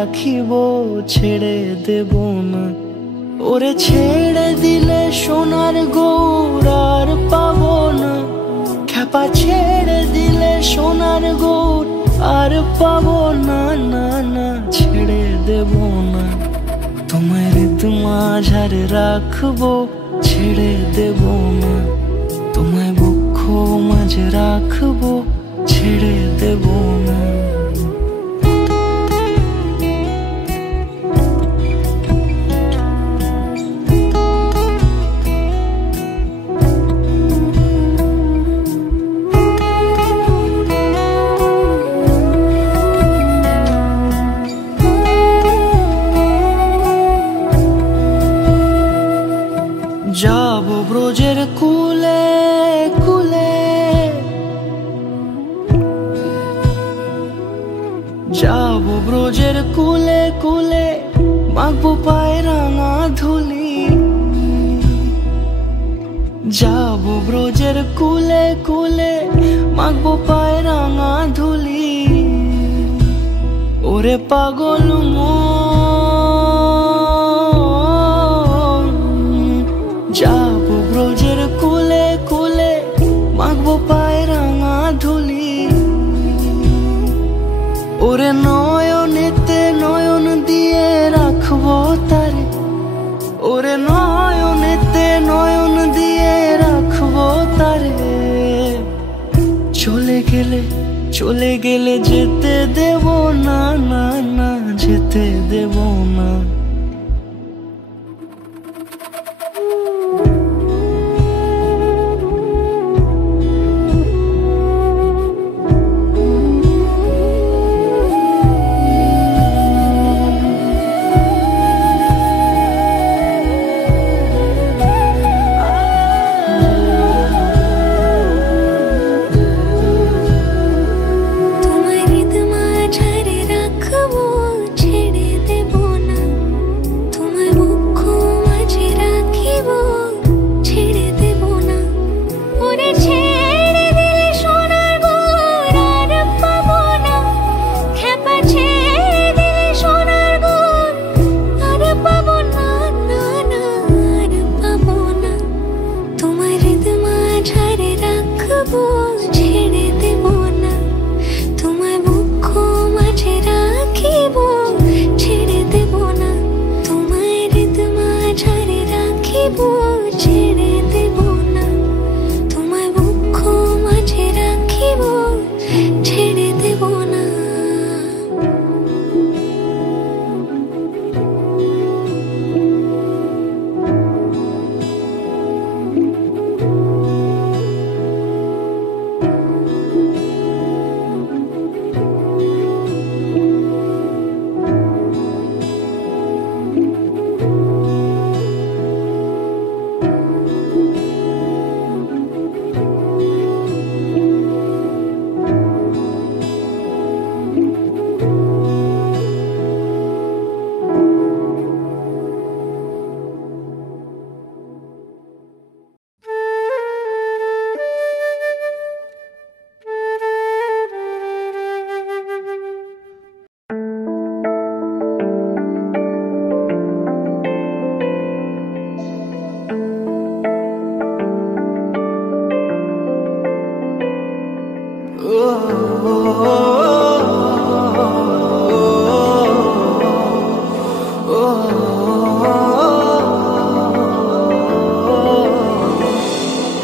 রাখিব ছেড়ে দেব না। ওরে ছেড়ে দিলে সোনার গৌর আর পাবো না, খ্যাপা ছেড়ে দিলে সোনার গৌর আর পাবো না। না না ছেড়ে দেব না, তোমায় হৃদ মাঝারে রাখবো ছেড়ে দেব না। তোমায় বক্ষ মাঝে রাখবো ছেড়ে দেব না। যাবো ব্রজের কুলে কুলে, যাবো ব্রজের কুলে কুলে, মাখবো পায়ে রাঙা ধুলি। যাবো ব্রজের কুলে কুলে, মাখবো পায়ে রাঙা ধুলি। ওরে পাগল যাবো ব্রজের কুলে কুলে, মাখবো পায়ে রাঙা ধুলি। ওরে নয়নেতে নয়ন দিয়ে রাখবো তারে, ওরে নয়নেতে নয়ন দিয়ে রাখবো তারে। চলে গেলে যেতে দেব না, না না যেতে দেব না।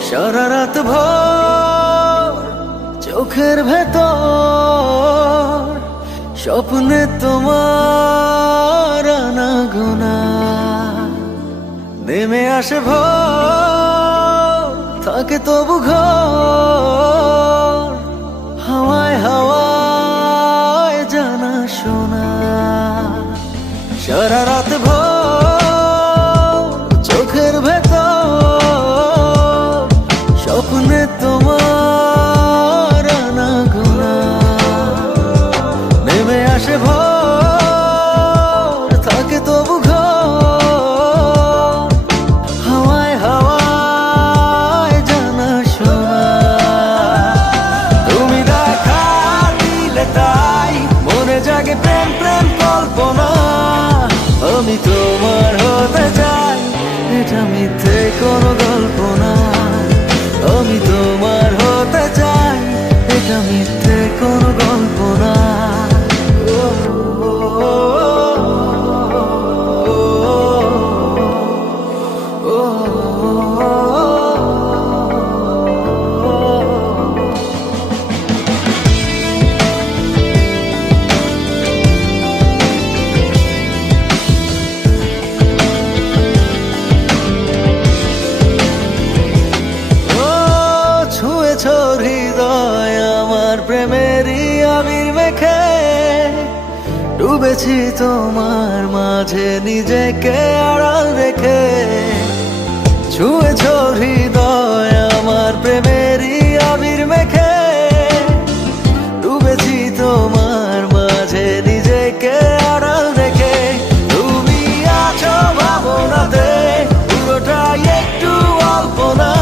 সারা রাত ভোর চোখের ভেতর স্বপ্নে তোমার আনাগোনা, নেমে আসে ভোর থাকে তবু ঘর, হাওয়ায় হাওয়ায় জানা শোনা। সারা রাত ভোর চোখের ভেতর স্বপ্নে তোমার আনাগোনা, নেমে আসে ভোর থাকে তবু ঘর, হাওয়ায় হাওয়ায় জানা শোনা। তুমি দেখা দিলে তাই মনে জাগে প্রেম প্রেম কল্পনা, এটা মিথ্যে কোনো গল্প না। আমি তোমার হতে চাই, এটা মিথ্যে কোনো গল্প না। হৃদয় আমার প্রেমেরই আবির মেখে, ডুবেছি তোমার মাঝে নিজেকে আড়াল রেখে। ছুঁয়েছ হৃদয় আমার প্রেমেরই আবির মেখে, ডুবেছি তোমার মাঝে নিজেকে আড়াল রেখে। তুমি আছো ভাবনাতে, পুরোটাই একটু অল্প না।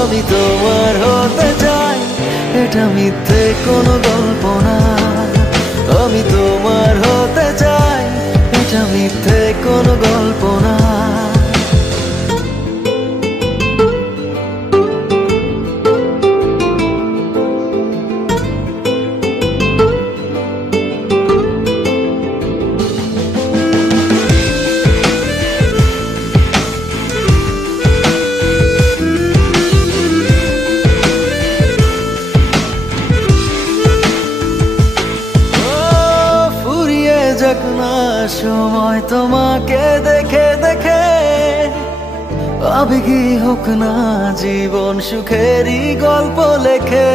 আমি তোমার হতে চাই, এটা মিথ্যে কোনো গল্প না। আমি তোমার হতে চাই, এটা মিথ্যে কোনো গল্প না। সময় তোমাকে দেখে দেখে, আবেগী হোক না জীবন সুখেরই গল্প লেখে।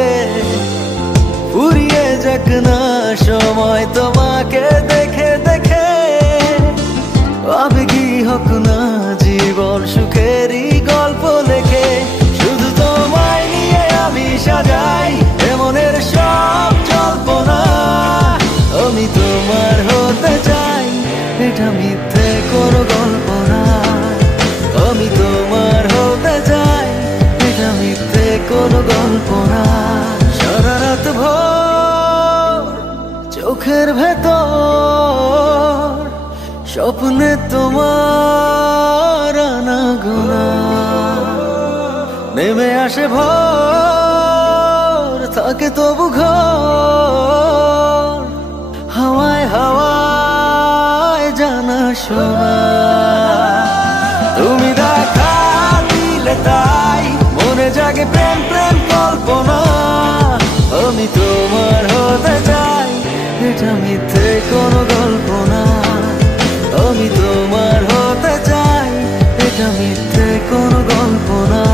ফুরিয়ে যাক না সময় তোমাকে দেখে দেখে, আবেগী হোক না জীবন সুখেরই গল্প লেখে। শুধু তোমায় নিয়ে আমি সাজাই এমনের সব জল্পনা। আমি তোমার হতে চাই, এটা মিথ্যে কোনো গল্প না। আমি তোমার হতে চাই, এটা মিথ্যে কোনো গল্প না। সারা রাত ভোর চোখের ভেতর স্বপ্নে তোমার আনাগোনা, নেমে আসে ভোর থাকে তবু ঘর। হাওয়ায় হাওয়ায় জানা শোনা, তুমি দেখা দিলে তাই মনে জাগে প্রেম প্রেম কল্পনা। আমি তোমার হতে চাই, এটা মিথ্যে কোনো গল্প না। আমি তোমার হতে চাই, এটা মিথ্যে কোনো গল্প না।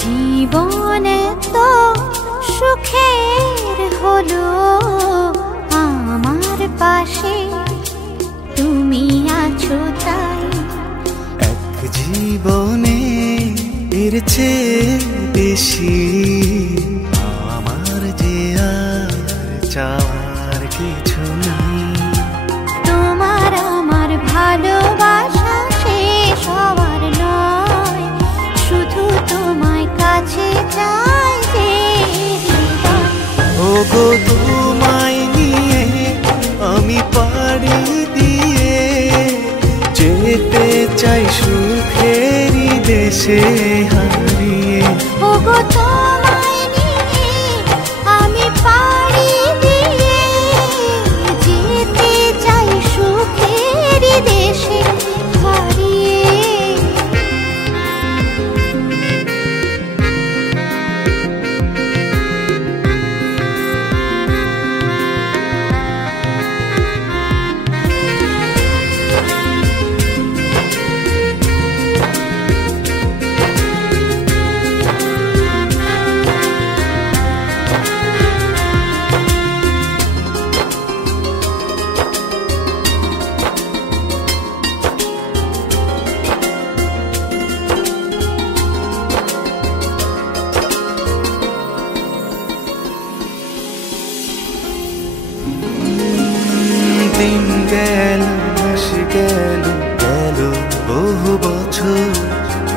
জীবনে তো সুখের হলো আমার পাশে, তুমি আছো তাই। এক জীবনে এর চেয়ে বেশি আমার যে আর চাওয়ার কিছু নাই। তোমার আমার ভালোবাসা শেষ হওয়ার নয়, শুধু তোমায় কাছে চাই যে হৃদয়। ওগো তোমায় নিয়ে আমি পাড়ি দিয়ে যেতে চাই সুখেরই দেশে হারিয়ে। ওগো তোমায় নিয়ে আমি পাড়ি দিয়ে যেতে চাই সুখেরই দেশে হারিয়ে।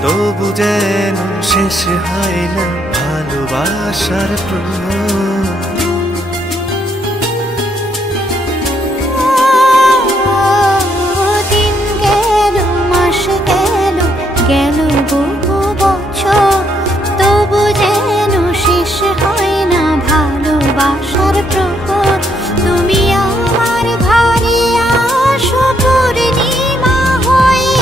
তবু যেন শেষ হয় না ভালোবাসার প্রহর। দিন গেল মাস গেল গেল বহু বছর, তবু যেন শেষ হয় না ভালোবাসার প্রহর। তুমি আমার ঘরে আসো পূর্ণিমা হয়ে,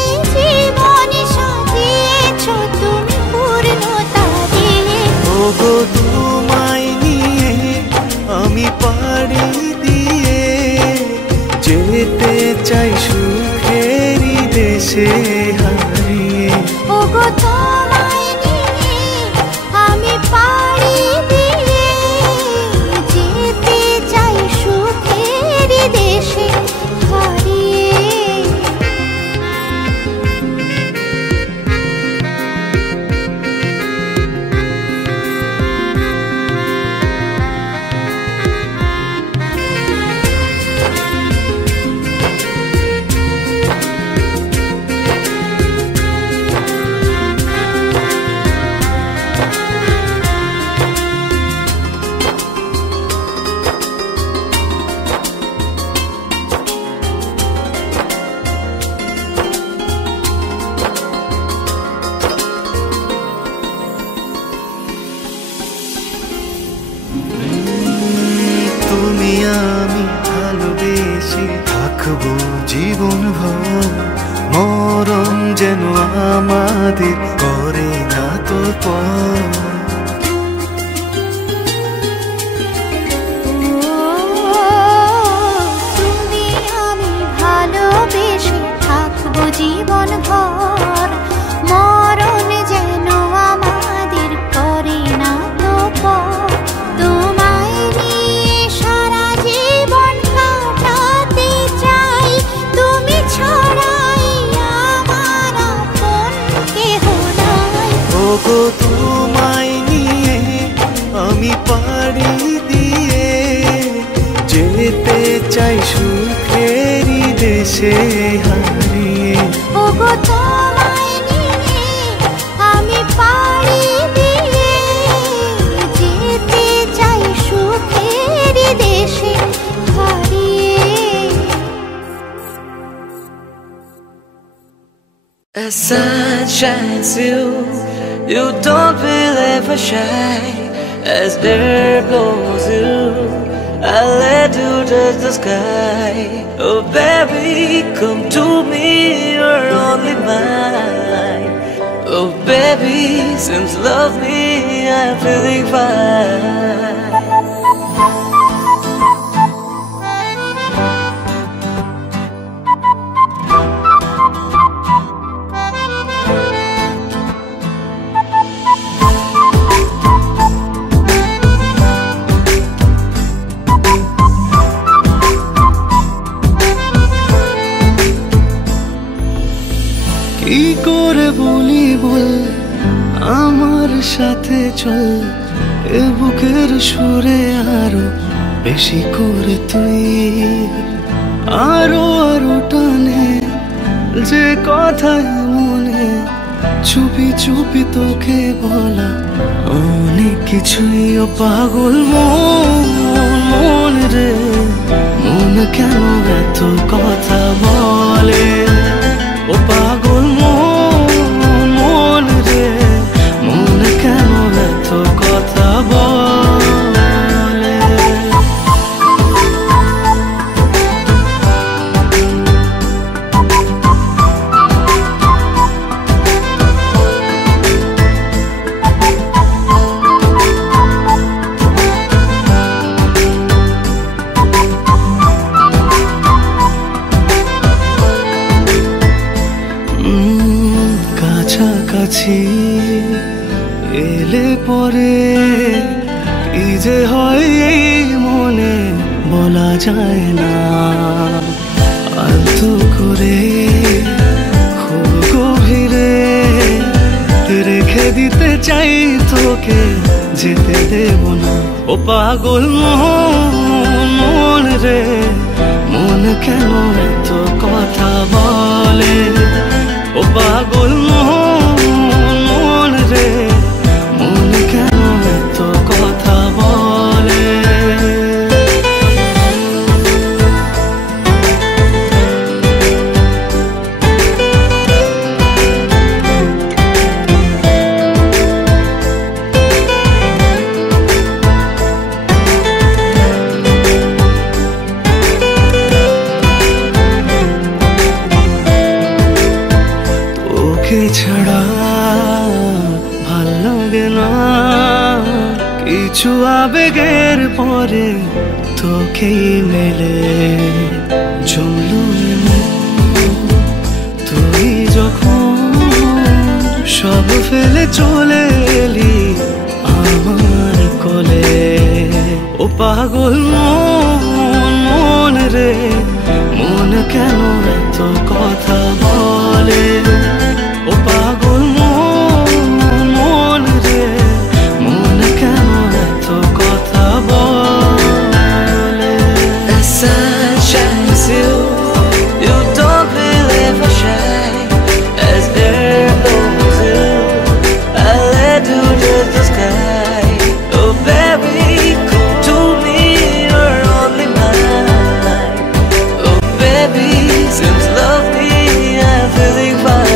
এই জীবন সাজিয়েছ তুমি পূর্ণতা দিয়ে। ওগো তোমায় নিয়ে আমি পাড়ি দিয়ে যেতে চাই সুখেরই দেশে হারিয়ে। ওগো তোমায় নিয়ে আমি পাড়ি দিয়ে যেতে চাই সুখের দেশে হারিয়ে। তুমি আমি ভালোবেসে থাকবো জীবন ভর, মরণ যেন আমাদের করে না তো পর। তুমি আমি ভালোবেসে থাকবো জীবন ভর, মরণ যেন আমাদের করে না তো পর। তোমায় নিয়ে সারা জীবন কাটাতে চাই, তুমি ছাড়াই আমার আপন কেহ নাই। ওগো তোমায় নিয়ে আমি পাড়ি দিয়ে যেতে চাই সুখেরই দেশে হারিয়ে। ওগো তোমায় নিয়ে আমি পাড়ি দিয়ে যেতে চাই সুখের দেশে হারিয়ে। As sun shines through, you don't feel ever shy. As air blows through, I let you touch the sky. Oh baby, come to me, you're only mine. Oh baby, since you love me, I'm feeling fine. কি করে বলি বল আমার সাথে চল, এ বুকের সুরে আরো বেশি করে তুই, আরো আরো টানে যে কথা মনে, চুপি চুপি তোকে বলা অনেক কিছুই। ও পাগল মন রে, মন কেন এত কথা বলে? ও পাগল মন রে, মন কেন এত কথা বলে? কাছাকাছি এলে পরে কি যে হয় মনে বলা যায় না, আলতো করে খুব গভীরে রেখে দিতে চাই তোকে, যেতে দেব না। ও পাগল মন রে, মন কেন এত কথা বলে? ও পাগল মন কিছু আবেগের পরে তোকেই মেলে জমলো তুই যখন সব ফেলে চলে এলি আমার কোলে। ও পাগল মন রে, মন কেন এত কথা বলে? ও পাগল মন রে, মন কেন এত কথা বলে? The sun shines you, you don't believe I shine. As air blows you, I let you touch the sky. Oh baby, come to me, you're only mine. Oh baby, seems lovely, I'm feeling fine.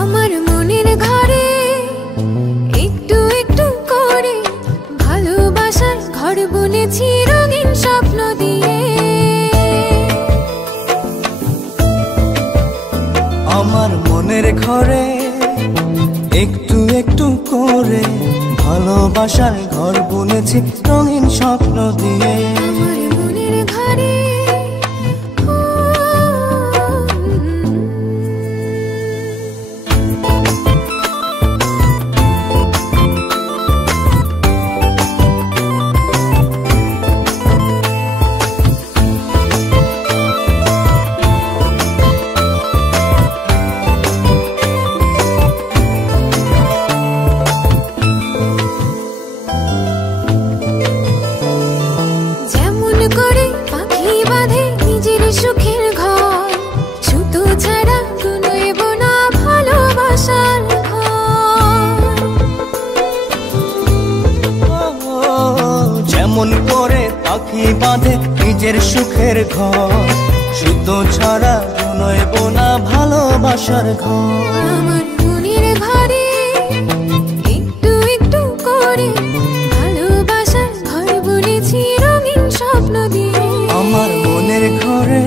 আমার মনের ঘরে একটু একটু করে ভালোবাসার ঘর বুনেছি রঙিন স্বপ্ন দিয়ে। আমার মনের ঘরে একটু একটু করে ভালোবাসার ঘর বুনেছি রঙিন স্বপ্ন দিয়ে। আমার মনের ঘরে যেমন করে পাখি বাঁধে নিজের সুখের ঘর, সুতো ছাড়া গুনইব না ভালোবাসার ঘর। যেমন করে পাখি বাঁধে নিজের সুখের ঘর, সুতো ছাড়া নয়ব না ভালোবাসার ঘর। আমার মনের ঘরে একটু একটু করে ভালোবাসার ঘর বুনেছি রঙিন স্বপ্ন দিয়ে। আমার মনের ঘরে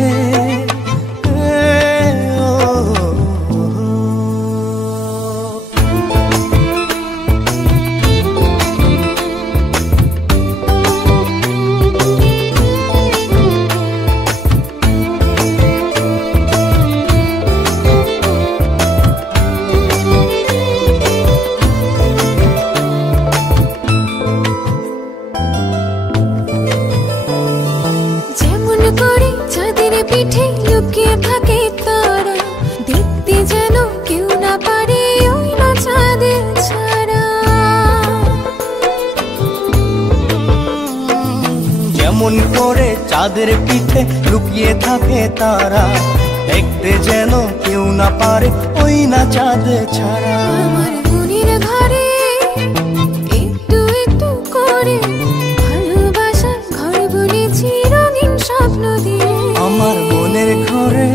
যেমন করে চাঁদের পিঠে লুকিয়ে থাকে তারা, দেখতে যেন কেউ না পারে ওই না চাঁদের ছাড়া। যেমন করে চাঁদের পিঠে লুকিয়ে থাকে তারা, দেখতে যেন কেউ না পারে ওই না চাঁদ ছাড়া। আমার মনের ঘরে একটু একটু করে ভালোবাসার ঘর বুনেছি রঙিন স্বপ্ন দিয়ে। আমার মনের ঘরে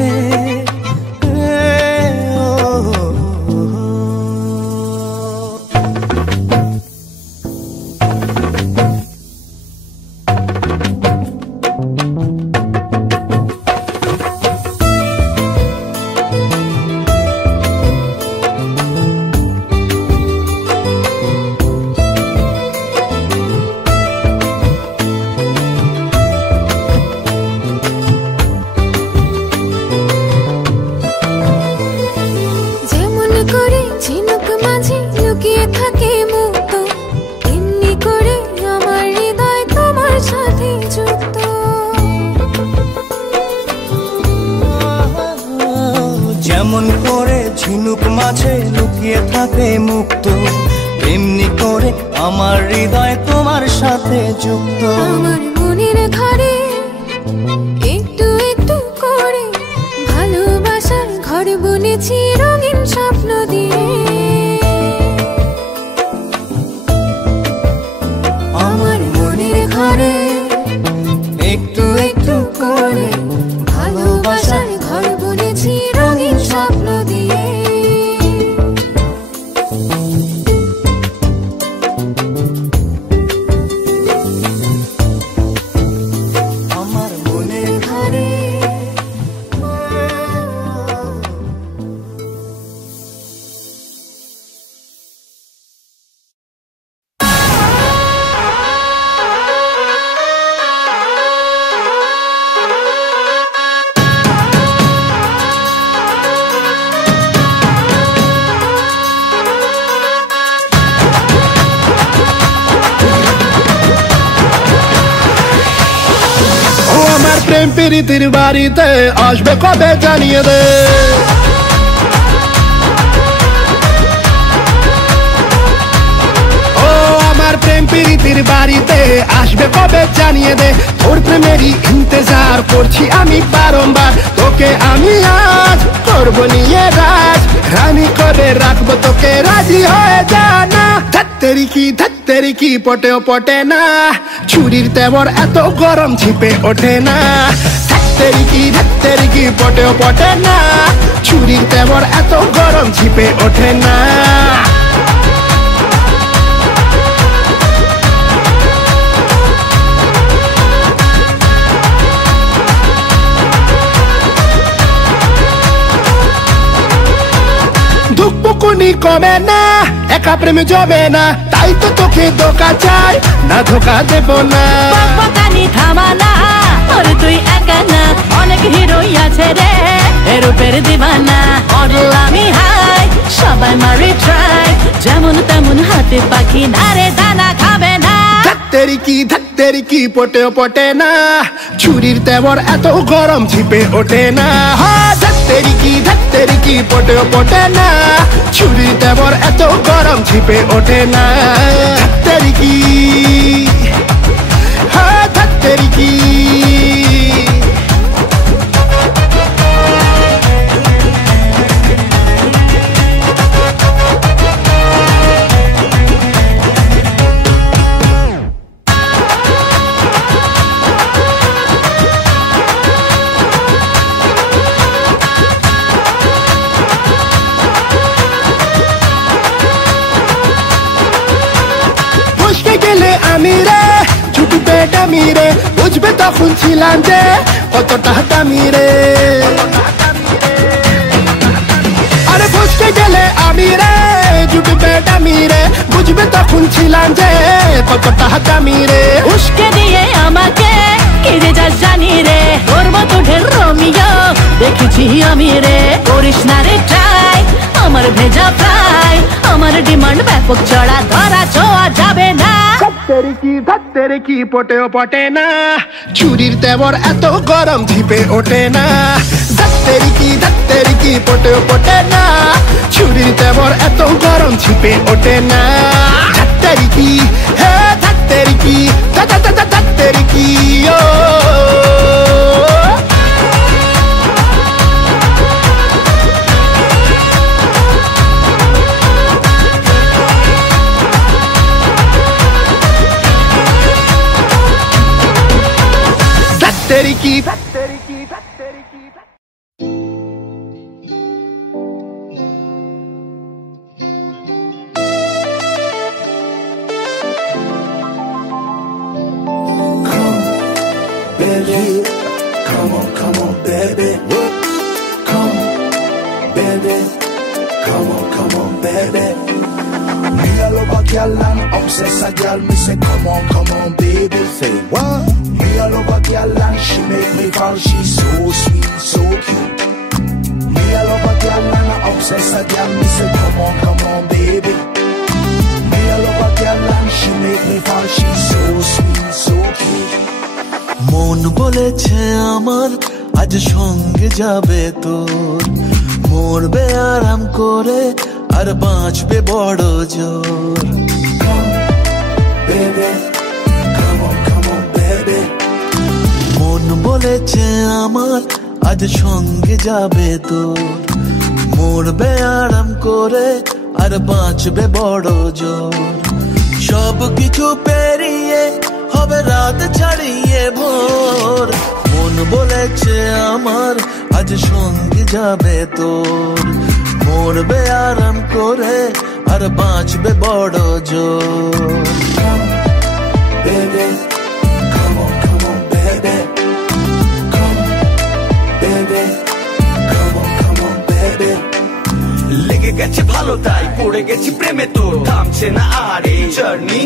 যেমন করে ঝিনুক মাঝে লুকিয়ে থাকে মুক্ত, তেমনি করে আমার হৃদয় তোমার সাথে যুক্ত। যেমন করে ঝিনুক মাঝে লুকিয়ে থাকে মুক্ত, তেমনি করে আমার হৃদয় তোমার সাথে যুক্ত। আমার মনের ঘরে একটু একটু করে ভালোবাসার ঘর বুনেছি রঙিন স্বপ্ন দিয়ে। প্রেম প্রীতির বাড়িতে আসবে কবে জানিয়ে দে। ও আমার প্রেম প্রীতির বাড়িতে আসবে কবে জানিয়ে দে। তোর প্রেমেরই ইন্তজার করছি আমি বারংবার, তোকে আমি আজ করবো নিয়ে রাজ, রানী করে রাখবো তোকে, রাজি হয়ে জানা। ধাত্তেরি কি পটেও পটে না, ছুরির তেবর এত গরম ছিপে ওঠে না। ধাত্তেরি কি পটেও পটে না, ছুরির তেবর এত গরম ছিপে ওঠে না। ধুকপুকুনি কমে না, একা প্রেমে জমে না, তাই তো তোকে ধোকা চাই, না ধোকা দেব না। বকবকানি থামা না, ওরে তুই একা না, অনেক হিরোই আছে রে এরূপের দিবানা। মডেল আমি হাই, সবাই মারি ট্রাই, যেমন তেমন হাতে পাখি না রে, দানা খাবে না। ধাত্তেরি কি পটেও পটে না, ছুরির তেবর এত গরম ছিপে ওঠে না। ধাত্তেরি কি পটেও পটে না, ছুরির তেবর এত গরম ছিপে ওঠে না। ধাত্তেরি কি আমি রে ছুটবে ডামি রে, বুঝবে তখন ছিলাম যে কতটা দামি রে। আরে বুঝতে গেলে আমি রে ছুটবে ডামি রে, বুঝবে তখন ছিলাম যে কতটা দামি রে। উস্কে দিয়ে আমাকে কি যে যা জানি রে, তোর মতো ঢের রোমিও দেখেছি আমি রে। করিস না রে ট্রাই, আমার ভেজা ফ্রাই, আমার ডিমান্ড ব্যাপক, চড়া ধরা ছোঁয়া যাবে না। ধাত্তেরি কি পটেও পটে না, ছুরির তেবর এত গরম ঝিপে ওঠে না। ধাত্তেরি কি পটেও পটে না, ছুরির তেবর এত গরম ঝিপে ওঠে না। ধাত্তেরি কি ধাত্তেরি কি ও ধাত্তেরি কি baby, come on, baby, come, baby, come on, baby. Me a love a girl and obsess a girl. Me say come on, baby. Say what? Me a love a girl and she make me fall. She's so sweet, so cute. Me a love a girl and obsess a girl. Me say come on, baby. Me a love a girl and she make me fall. She's so sweet, so cute. মন বলেছে আমার আজ সঙ্গে যাবে তোর, মরবে আরাম করে আর বাঁচবে বড় জোর। মন বলেছে আমার আজ সঙ্গে যাবে তোর, মরবে আরাম করে আর বাঁচবে বড় জোর। সব কিছু পেরিয়ে হবে রাত ছাড়িয়ে ভোর, মন বলেছে আমার আজ সঙ্গে যাবে তোর, মরবে আরাম করে আর বাঁচবে বড় জোর। লেগে গেছে ভালো তাই পড়ে গেছি প্রেমে, তোর থামছে না আর এই জার্নি।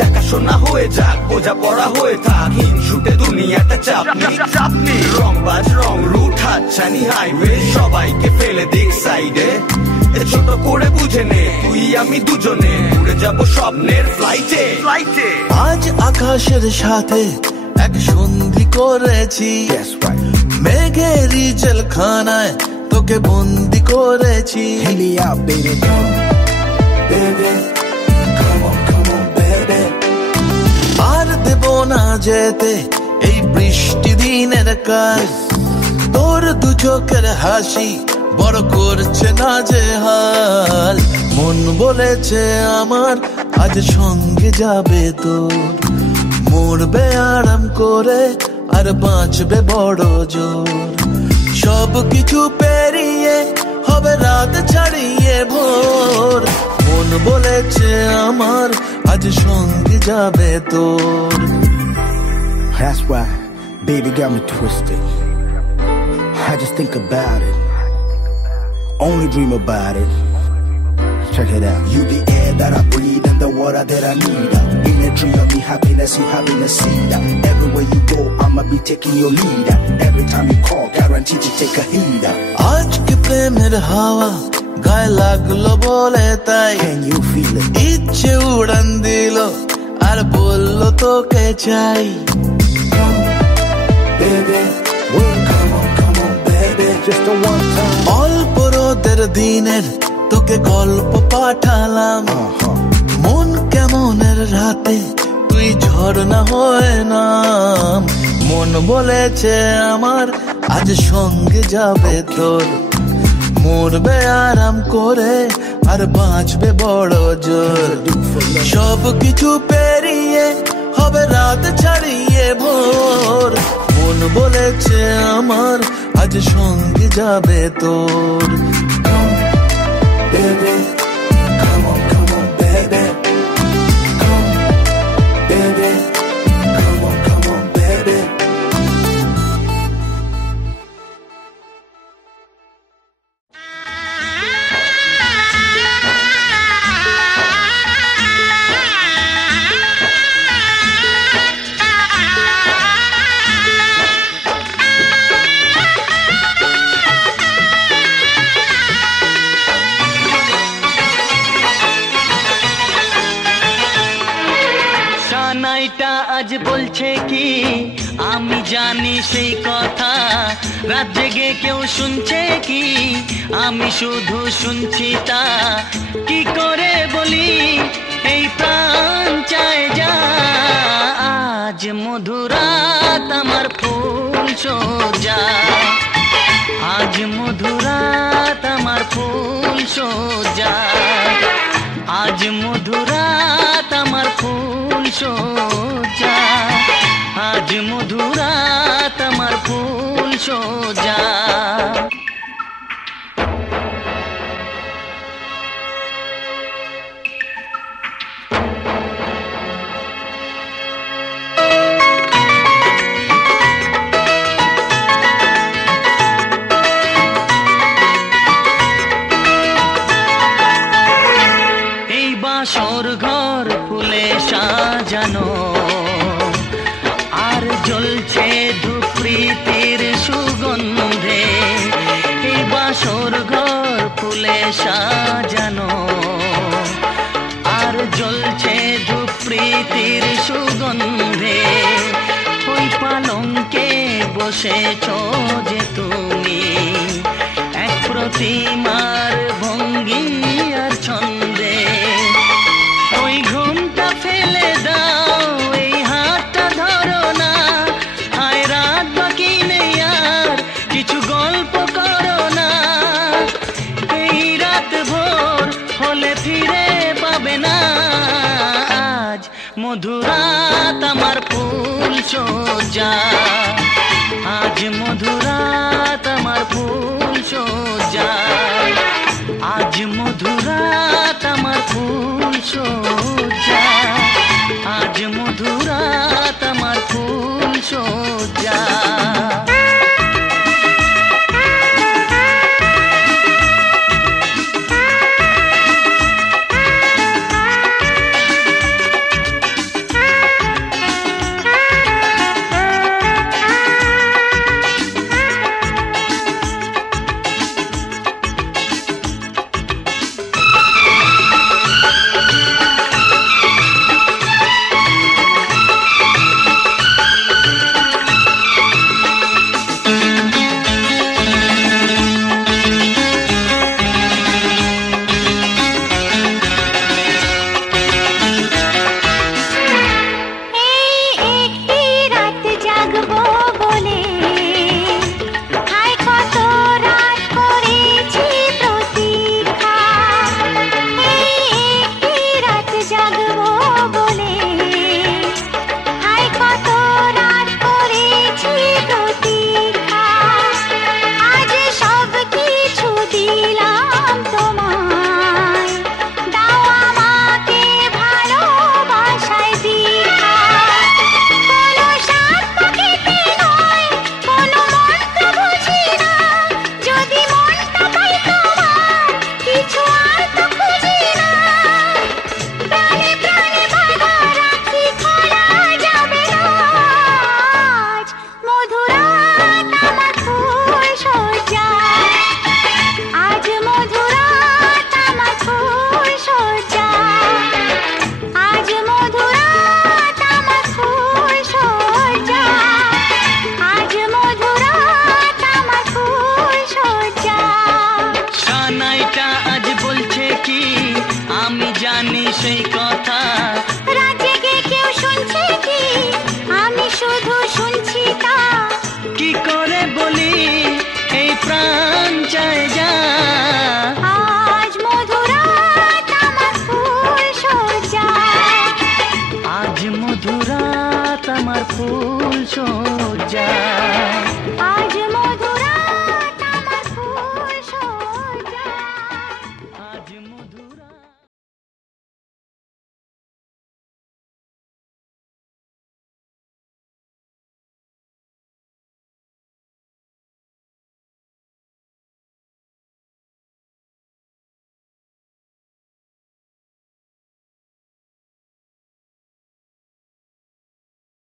দেখাশোনা হয়ে যাক, বোঝা পড়া হয়ে থাক, হিংসুটে দুনিয়াটা চাপনি। রংবাজ রং রুট হাতছানি হাইওয়ে, সবাইকে ফেলে দিক সাইডে। ছোট করে বুঝে নে তুই আমি দুজনে উড়ে যাব স্বপ্নের ফ্লাইটে। আজ আকাশের সাথে এক সন্ধি করেছি That's right. মেঘেরি জেলখানায় তোকে বন্দি করেছি Hit me out, baby. Baby, come on, baby. আর দেব না যেতে এই বৃষ্টি দিনের কাল তোর দু চোখের হাসি বড় করছে না যে হাল মন বলেছে আমার আজ সঙ্গে যাবে তোর মরবে আরাম করে আর বাঁচবে বড় জোর সব কিছু পেরিয়ে হবে রাত ছাড়িয়ে ভোর মন বলেছে আমার আজ সঙ্গে যাবে তোর That's why, baby got me twisted. I just think about it, only dream about it. Check it out. You the air that I breathe and the water that I need. In a dream of me happiness, you happiness seed. Everywhere you go, I'ma be taking your lead. Every time you call, guaranteed to take a heed. আজকে প্রেমের হাওয়া গায়ে লাগলো বলে তাই Can you feel it? ইচ্ছে উড়ান দিল আর বললো তোকে চাই Baby, come on, baby. Just a one time. অল্প রোদের দিনের তোকে গল্প পাঠালাম মন কেমনের রাতে তুই ঝর্ণা হয়ে নাম মন বলেছে আমার আজ সঙ্গে যাবে তোর মরবে আরাম করে আর বাঁচবে বড় জোর সব কিছু পেরিয়ে হবে রাত ছাড়িয়ে ভোর মন বলেছে আমার আজ সঙ্গে যাবে তোর Baby, come on, baby. Come, baby. Come on, baby. আজ বলছে কি আমি জানি সেই কথা রাত জেগে কেউ শুনছে কি আমি শুধু শুনছি তা কি করে বলি এই প্রাণ চায় যা আজ মধুরাত আমার ফুল সোজা আজ মধুরাত আমার ফুল সোজা আজ মধুরাত আমার ফুল সোজা আজ মধুরাত আমার ফুল সোজা বাসর ঘর ফুলে সাজানো আর জ্বলছে ধূপ প্রীতির সুগন্ধে এই বাসর ঘর ফুলে সাজানো আর জ্বলছে ধূপ প্রীতির সুগন্ধে ওই পালঙ্কে বসেছ যে তুমি এক প্রতিমার ভঙ্গি আর ছন্দে ওই ঘুমটা ফেলে দাও এই হাতটা ধরো না হায় রাত বাকি নেই আর কিছু গল্প করো না এই রাত ভোর হলে ফিরে পাবে না আজ মধুরাত আমার ফুল সোজা আজ মধুরাত আমার ফুল সোজা আজ মধুরাত আমার ফুল সোজা আজ মধুরাত আমার ফুল সোজা কথা রাত জেগে কেউ শুনছে কি আমি শুধু শুনছি তা কি করে বলি এই প্রাণ চায় যা আজ মধুরাত আমার ফুল সজ্জা আজ মধুরাত আমার ফুল সজ্জা